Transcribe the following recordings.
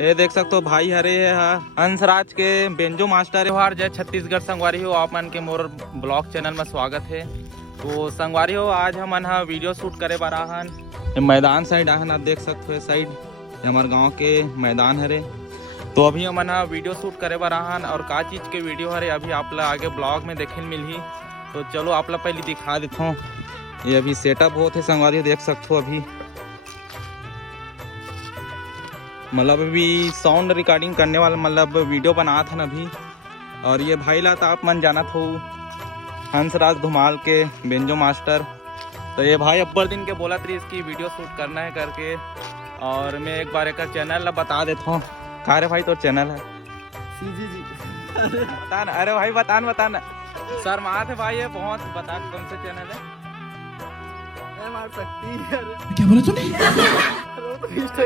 ये देख सकते हो भाई हरे हंसराज के बेंजो मास्टर है। जय छत्तीसगढ़ संगवारी हो, आप मन के मोर ब्लॉग चैनल में स्वागत है। तो संगवारी हो, आज हम वीडियो शूट करे बार आहन मैदान साइड आहन। आप देख सकते हो साइड हमारे गांव के मैदान हरे। तो अभी हम वीडियो शूट करे बार आहन और का चीज़ के वीडियो हरे अभी आप ला आगे ब्लॉग में देखे मिलही। तो चलो आप ला पहले दिखा देता हूँ। ये अभी सेटअप बहुत है संगवारी हो, देख सकते हो। अभी मतलब अभी साउंड रिकॉर्डिंग करने वाला मतलब वीडियो बना था ना अभी। और ये भाई ला तो आप मन जाना था हंसराज धुमाल के बेंजो मास्टर। तो ये भाई अब्बर दिन के बोला थी इसकी वीडियो शूट करना है करके। और मैं एक बार एक चैनल ला बता देता हूँ। कहा रे भाई तो चैनल है जी बता ना। अरे भाई बता ना सर माँ थे भाई, ये बहुत बता कौन सा चैनल है। मार सकती है क्या बोला तूने?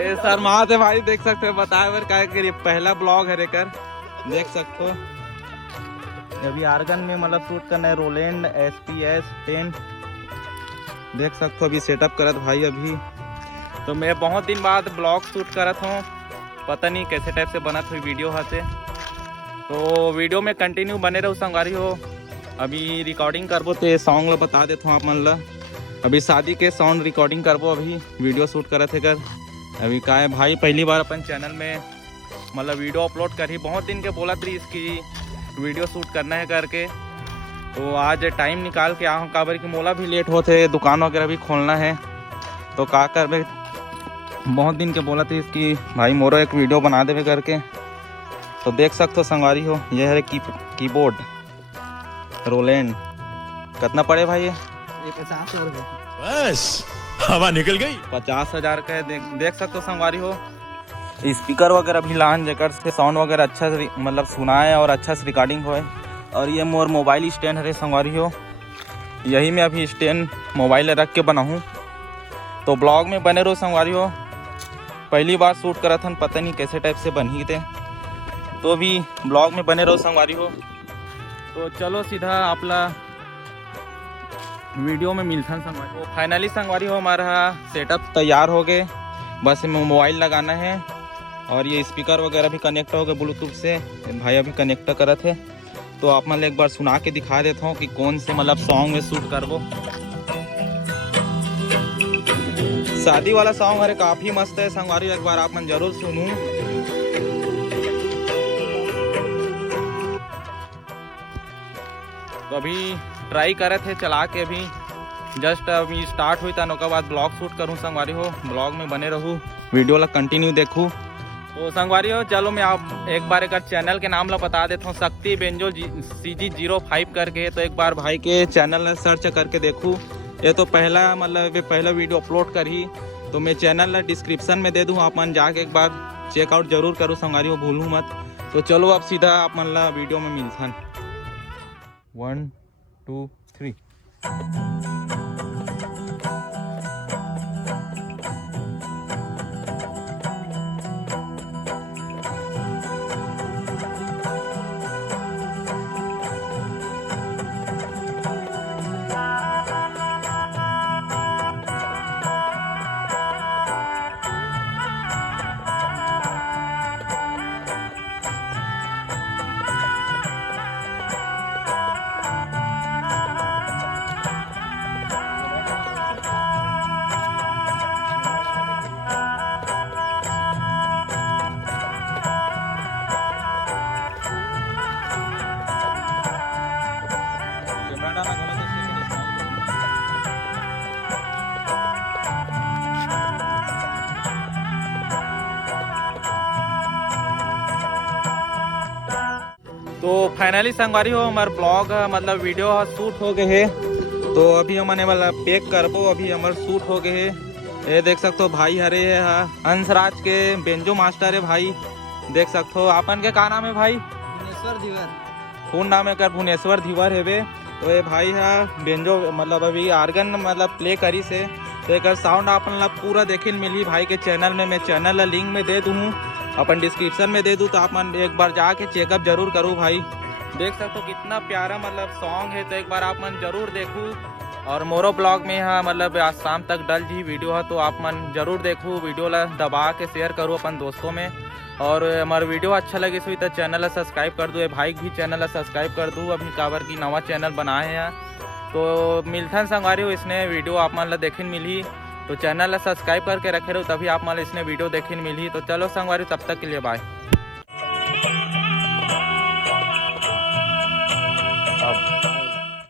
ये सर माँ थे भाई, देख सकते हो। बताए बार का पहला ब्लॉग है रेकर, देख सकते हो। अभी आर्गन में मतलब शूट करना है रोलैंड SPS 10, देख सकते हो। अभी सेटअप करत भाई अभी। तो मैं बहुत दिन बाद ब्लॉग शूट करत हूँ, पता नहीं कैसे टाइप से बनत हुई वीडियो हाथे। तो वीडियो में कंटिन्यू बने रहो संगवारी हो। अभी रिकॉर्डिंग करबो तो सॉन्ग ला बता देता हूँ आप मन ला। अभी शादी के साउंड रिकॉर्डिंग करबो, अभी वीडियो शूट करत है कर। अभी का है भाई पहली बार अपन चैनल में मतलब वीडियो अपलोड करी। बहुत दिन के बोला थी इसकी वीडियो शूट करना है करके। तो आज टाइम निकाल के आऊँ, काबर की मोला भी लेट होते, दुकान वगैरह भी खोलना है। तो का कर भाई बहुत दिन के बोला थी इसकी भाई मोरो एक वीडियो बना देवे करके। तो देख सकते हो संगवारी हो, ये है कीबोर्ड रोलैंड। कितना पड़े भाई ये? 50 रुपये बस हवा निकल गई। 50,000 का है। देख सकते हो संगवारी हो। स्पीकर वगैरह भी लान जेकर से साउंड वगैरह अच्छा से मतलब सुनाए और अच्छा से रिकॉर्डिंग होए। और ये मोर मोबाइल स्टैंड है संगवारी हो, यही मैं अभी स्टैंड मोबाइल रख के बनाऊँ। तो ब्लॉग में बने रहो संगवारी हो। पहली बार शूट करा था, पता नहीं कैसे टाइप से बन ही थे। तो अभी ब्लॉग में बने रहो संगवारी हो। तो चलो सीधा आपला वीडियो में मिलता संगवारी हो। फाइनली संगवारी हो हमारा सेटअप तैयार हो गए, बस में मोबाइल लगाना है। और ये स्पीकर वगैरह भी कनेक्ट हो गए ब्लूटूथ से, भाई अभी कनेक्ट करा थे। तो आप मतलब एक बार सुना के दिखा देता हूँ कि कौन से मतलब सॉन्ग में शूट करबो। शादी वाला सॉन्ग अरे काफ़ी मस्त है संगवारी, एक बार आप मन जरूर सुनूं। तो अभी ट्राई करे थे चला के, अभी जस्ट अभी स्टार्ट हुई था। उसके बाद ब्लॉग शूट करूं संगवारी हो। ब्लॉग में बने रहूँ, वीडियो ला कंटिन्यू देखूँ। तो संगवारी हो चलो मैं आप एक बार एक चैनल के नाम ला बता देता हूँ, शक्ति बेंजो CG05 करके। तो एक बार भाई के चैनल सर्च करके देखूँ। ये तो पहला मतलब पहला वीडियो अपलोड करी। तो मैं चैनल ला डिस्क्रिप्शन में दे दूँ, आप मन जाके एक बार चेकआउट जरूर करूँ संगवारी हो, भूलूँ मत। तो चलो अब सीधा आप मन ला वीडियो में मिलता। 1 2 3। तो फाइनली संगवारी हो हमारे ब्लॉग मतलब वीडियो शूट हो गए है। तो अभी हमने मतलब पैक करबो, अभी हमारे शूट हो गए है। ये देख सकते हो भाई हरे है हंसराज के बेंजो मास्टर है भाई, देख सकते हो। आपन के का नाम है भाई? भुवनेश्वर धीवर। कौन नाम है कर? भुवनेश्वर धीवर है। तो ये भाई है बेंजो मतलब अभी आर्गन मतलब प्ले करी से। तो एक साउंड अपन ला पूरा देखे मिली भाई के चैनल में। मैं चैनल ला लिंक में दे दूँ, अपन डिस्क्रिप्शन में दे दूँ। तो आप मन एक बार जाके चेकअप जरूर करूँ भाई। देख सकते हो कितना प्यारा मतलब सॉन्ग है। तो एक बार आप मन जरूर देखूँ। और मोरो ब्लॉग में हाँ मतलब आज शाम तक डल जी वीडियो है, तो आप मन जरूर देखो वीडियो ला दबा के शेयर करो अपन दोस्तों में। और हमारा वीडियो अच्छा लगे सो तो चैनल ला सब्सक्राइब कर दो, ये भाई भी चैनल ला सब्सक्राइब कर दो, अपनी काबर की नवा चैनल बनाए हैं। तो मिलथन संगवारी हो इसने वीडियो आप मन ला देखने मिली, तो चैनल ला सब्सक्राइब करके रखे रहो तभी आप मन ला इसने वीडियो देखने मिली। तो चलो संगवारी तब तक के लिए बाय।